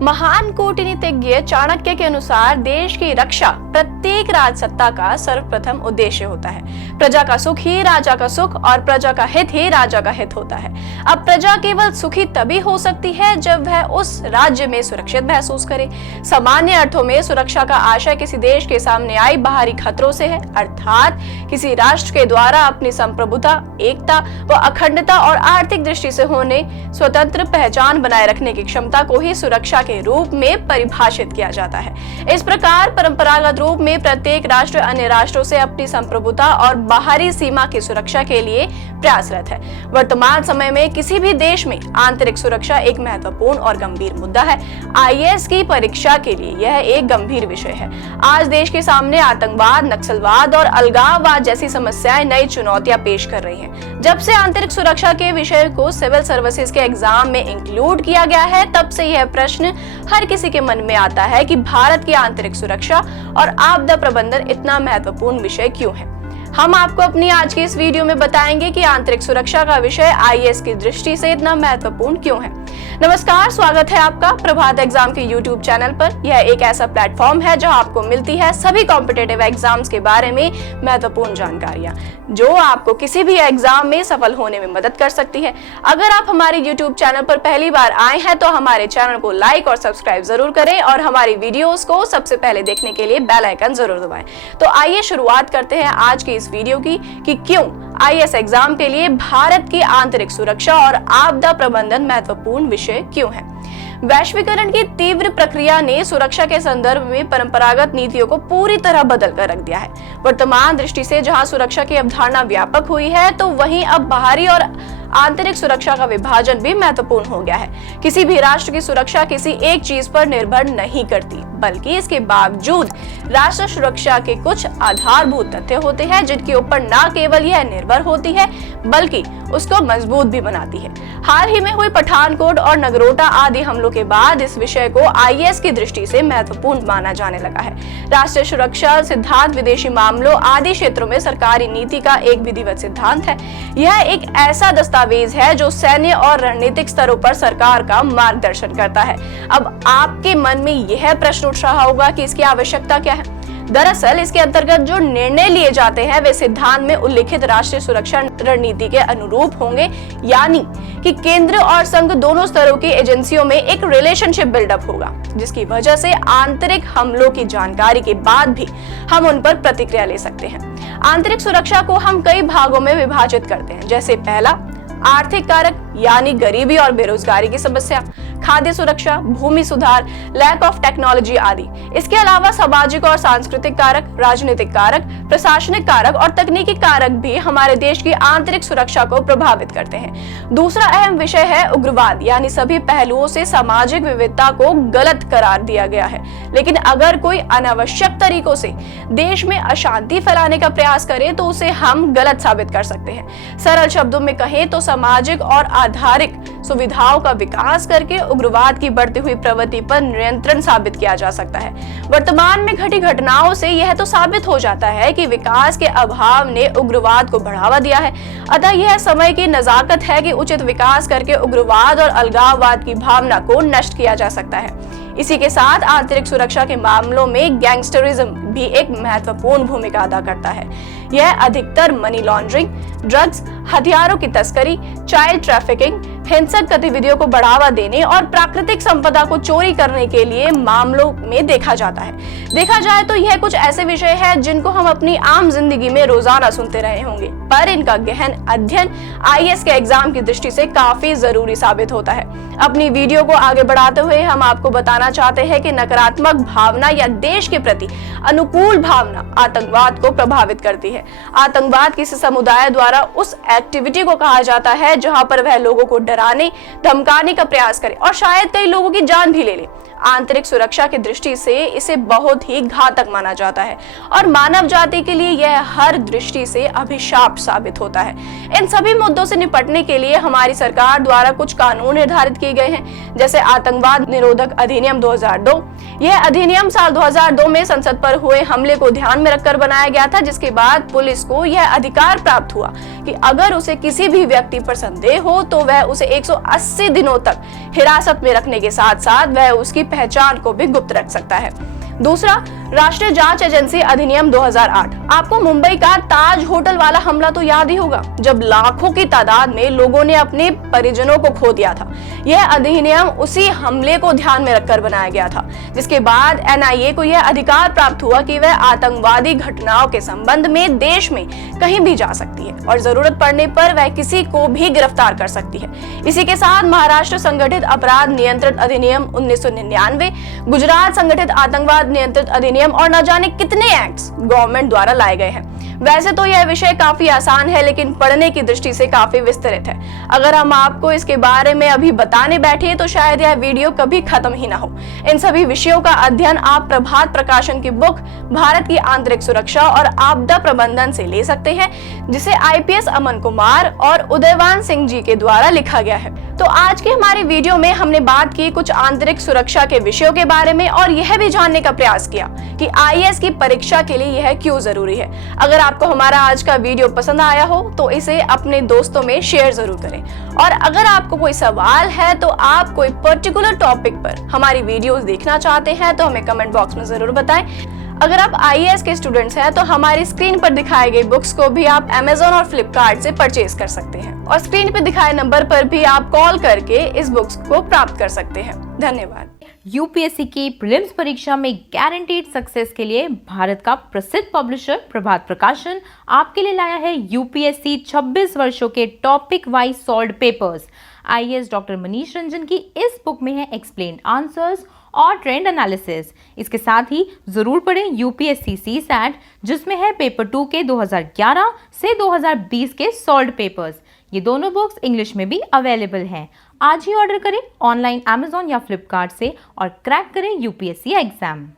महान कूटनीतिज्ञ चाणक्य के अनुसार देश की रक्षा प्रत्येक राजसत्ता का सर्वप्रथम उद्देश्य होता है। प्रजा का सुख ही राजा का सुख और प्रजा का हित ही राजा का हित होता है। अब प्रजा केवल सुखी तभी हो सकती है जब वह उस राज्य में सुरक्षित महसूस करे। सामान्य अर्थों में सुरक्षा का आशय किसी देश के सामने आई बाहरी खतरों से है, अर्थात किसी राष्ट्र के द्वारा अपनी संप्रभुता, एकता व अखंडता और आर्थिक दृष्टि से होने स्वतंत्र पहचान बनाए रखने की क्षमता को ही सुरक्षा के रूप में परिभाषित किया जाता है। इस प्रकार परंपरागत रूप में प्रत्येक राष्ट्र अन्य राष्ट्रों से अपनी संप्रभुता और बाहरी सीमा की सुरक्षा के लिए प्रयासरत है। वर्तमान समय में किसी भी देश में आंतरिक सुरक्षा एक महत्वपूर्ण और गंभीर मुद्दा है। आईएएस की परीक्षा के लिए यह एक गंभीर विषय है। आज देश के सामने आतंकवाद, नक्सलवाद और अलगाववाद जैसी समस्याएं नई चुनौतियां पेश कर रही हैं। जब से आंतरिक सुरक्षा के विषय को सिविल सर्विसेज के एग्जाम में इंक्लूड किया गया है, तब से यह प्रश्न हर किसी के मन में आता है कि भारत की आंतरिक सुरक्षा और आपदा प्रबंधन इतना महत्वपूर्ण विषय क्यों है। हम आपको अपनी आज की इस वीडियो में बताएंगे कि आंतरिक सुरक्षा का विषय आईएएस की दृष्टि से इतना महत्वपूर्ण क्यों है। नमस्कार, स्वागत है आपका प्रभात एग्जाम के यूट्यूब चैनल पर। यह एक ऐसा प्लेटफॉर्म है जहां आपको मिलती है सभी कॉम्पिटिटिव एग्जाम्स के बारे में महत्वपूर्ण जानकारियां, जो आपको किसी भी एग्जाम में सफल होने में मदद कर सकती है। अगर आप हमारे यूट्यूब चैनल पर पहली बार आए हैं तो हमारे चैनल को लाइक और सब्सक्राइब जरूर करें और हमारी वीडियोस को सबसे पहले देखने के लिए बेल आइकन जरूर दबाएं। तो आइए शुरुआत करते हैं आज की इस वीडियो की कि क्यों आईएएस एग्जाम के लिए भारत की आंतरिक सुरक्षा और आपदा प्रबंधन महत्वपूर्ण विषय क्यों है। वैश्वीकरण की तीव्र प्रक्रिया ने सुरक्षा के संदर्भ में परंपरागत नीतियों को पूरी तरह बदल कर रख दिया है। वर्तमान दृष्टि से जहां सुरक्षा की अवधारणा व्यापक हुई है, तो वहीं अब बाहरी और आंतरिक सुरक्षा का विभाजन भी महत्वपूर्ण हो गया है। किसी भी राष्ट्र की सुरक्षा किसी एक चीज पर निर्भर नहीं करती, बल्कि इसके बावजूद राष्ट्र सुरक्षा के कुछ आधारभूत तथ्य होते हैं जिनके ऊपर न केवल यह निर्भर होती है बल्कि उसको मजबूत भी बनाती है। हाल ही में हुई पठानकोट और नगरोटा आदि हमलों के बाद इस विषय को आईएएस की दृष्टि से महत्वपूर्ण माना जाने लगा है। राष्ट्रीय सुरक्षा सिद्धांत विदेशी मामलों आदि क्षेत्रों में सरकारी नीति का एक विधिवत सिद्धांत है। यह एक ऐसा दस्तावेज है जो सैन्य और रणनीतिक स्तरों पर सरकार का मार्गदर्शन करता है। अब आपके मन में यह प्रश्न उठ रहा होगा कि इसकी आवश्यकता क्या है। दरअसल इसके अंतर्गत जो निर्णय लिए जाते हैं वे सिद्धांत में उल्लिखित राष्ट्रीय सुरक्षा रणनीति के अनुरूप होंगे, यानी कि केंद्र और संघ दोनों स्तरों की एजेंसियों में एक रिलेशनशिप बिल्डअप होगा, जिसकी वजह से आंतरिक हमलों की जानकारी के बाद भी हम उन पर प्रतिक्रिया ले सकते हैं। आंतरिक सुरक्षा को हम कई भागों में विभाजित करते हैं, जैसे पहला, आर्थिक कारक यानी गरीबी और बेरोजगारी की समस्या, खाद्य सुरक्षा, भूमि सुधार, लैक ऑफ टेक्नोलॉजी आदि। इसके अलावा सामाजिक और सांस्कृतिक कारक, राजनीतिक कारक, प्रशासनिक कारक और तकनीकी कारक भी हमारे देश की आंतरिक सुरक्षा को प्रभावित करते हैं। दूसरा अहम विषय है उग्रवाद, यानी सभी पहलुओं से सामाजिक विविधता को गलत करार दिया गया है, लेकिन अगर कोई अनावश्यक तरीकों से देश में अशांति फैलाने का प्रयास करे तो उसे हम गलत साबित कर सकते हैं। सरल शब्दों में कहें तो सामाजिक और आधारिक सुविधाओं का विकास करके उग्रवाद की बढ़ती हुई प्रवृत्ति पर नियंत्रण साबित किया जा सकता है। वर्तमान में घटी घटनाओं से यह तो साबित हो जाता है कि विकास के अभाव ने उग्रवाद को बढ़ावा दिया है। अतः यह समय की नजाकत है कि उचित विकास करके उग्रवाद और अलगाववाद की भावना को नष्ट किया जा सकता है। इसी के साथ आंतरिक सुरक्षा के मामलों में गैंगस्टरिज्म भी एक महत्वपूर्ण भूमिका अदा करता है। यह अधिकतर मनी लॉन्ड्रिंग, ड्रग्स, हथियारों की तस्करी, चाइल्ड ट्रैफिकिंग, हिंसक गतिविधियों को बढ़ावा देने और प्राकृतिक संपदा को चोरी करने के लिए मामलों में देखा जाता है। देखा जाए तो यह कुछ ऐसे विषय हैं जिनको हम अपनी आम जिंदगी में रोजाना सुनते रहे होंगे, पर इनका गहन अध्ययन आईएएस के एग्जाम की दृष्टि से काफी जरूरी साबित होता है। अपनी वीडियो को आगे बढ़ाते हुए हम आपको बताना चाहते हैं कि नकारात्मक भावना या देश के प्रति अनुकूल भावना आतंकवाद को प्रभावित करती है। आतंकवाद किसी समुदाय द्वारा उस एक्टिविटी को कहा जाता है जहां पर वह लोगों को डराने, धमकाने का प्रयास करे और शायद कई लोगों की जान भी ले ले। आंतरिक सुरक्षा की दृष्टि से इसे बहुत ही घातक माना जाता है और मानव जाति के लिए यह हर दृष्टि से अभिशाप साबित होता है। इन सभी मुद्दों से निपटने के लिए हमारी सरकार द्वारा कुछ कानून निर्धारित किए गए हैं, जैसे आतंकवाद निरोधक अधिनियम 2002। यह अधिनियम साल 2002 में संसद पर हुए हमले को ध्यान में रखकर बनाया गया था, जिसके बाद पुलिस को यह अधिकार प्राप्त हुआ कि अगर उसे किसी भी व्यक्ति पर संदेह हो तो वह उसे उसे 180 दिनों तक हिरासत में रखने के साथ साथ वह उसकी पहचान को भी गुप्त रख सकता है। दूसरा, राष्ट्रीय जांच एजेंसी अधिनियम 2008। आपको मुंबई का ताज होटल वाला हमला तो याद ही होगा, जब लाखों की तादाद में लोगों ने अपने परिजनों को खो दिया था। यह अधिनियम उसी हमले को ध्यान में रखकर बनाया गया था, जिसके बाद एनआईए को यह अधिकार प्राप्त हुआ कि वह आतंकवादी घटनाओं के संबंध में देश में कहीं भी जा सकती है और जरूरत पड़ने पर वह किसी को भी गिरफ्तार कर सकती है। इसी के साथ महाराष्ट्र संगठित अपराध नियंत्रण अधिनियम 1999, गुजरात संगठित आतंकवाद नियंत्रित अधिनियम और न जाने कितने एक्ट्स गवर्नमेंट द्वारा लाए गए हैं। वैसे तो यह विषय काफी आसान है, लेकिन पढ़ने की दृष्टि से काफी विस्तृत है। अगर हम आपको इसके बारे में अभी बताने बैठे तो शायद यह वीडियो कभी खत्म ही ना हो। इन सभी विषयों का अध्ययन आप प्रभात प्रकाशन की बुक भारत की आंतरिक सुरक्षा और आपदा प्रबंधन से ले सकते हैं, जिसे आईपीएस अमन कुमार और उदयवान सिंह जी के द्वारा लिखा गया है। तो आज की हमारी वीडियो में हमने बात की कुछ आंतरिक सुरक्षा के विषयों के बारे में और यह भी जानने का प्रयास किया कि आईएएस की परीक्षा के लिए यह क्यों जरूरी है। अगर आपको हमारा आज का वीडियो पसंद आया हो तो इसे अपने दोस्तों में शेयर जरूर करें, और अगर आपको कोई सवाल है तो आप कोई पर्टिकुलर टॉपिक पर हमारी वीडियोस देखना चाहते हैं तो हमें कमेंट बॉक्स में जरूर बताएं। अगर आप आईएएस के स्टूडेंट्स हैं तो हमारी स्क्रीन पर दिखाई गई बुक्स को भी आप अमेज़न और फ्लिपकार्ट से परचेज कर सकते हैं, और स्क्रीन पर दिखाए नंबर पर भी आप कॉल करके इस बुक्स को प्राप्त कर सकते हैं। धन्यवाद। यूपीएससी की प्रीलिम्स परीक्षा में गारंटीड सक्सेस के लिए भारत का प्रसिद्ध पब्लिशर प्रभात प्रकाशन आपके लिए लाया है यूपीएससी 26 वर्षों के topic wise solved papers. IAS doctor Manish Ranjan की इस बुक में है एक्सप्लेन्ड आंसर्स और ट्रेंड एनालिसिस। इसके साथ ही जरूर पढ़ें यूपीएससी सीसैट, जिसमें है पेपर 2 के 2011 से 2020 के सॉल्व्ड पेपर्स। ये दोनों बुक्स इंग्लिश में भी अवेलेबल हैं। आज ही ऑर्डर करें ऑनलाइन अमेज़न या फ्लिपकार्ट से और क्रैक करें यूपीएससी एग्जाम।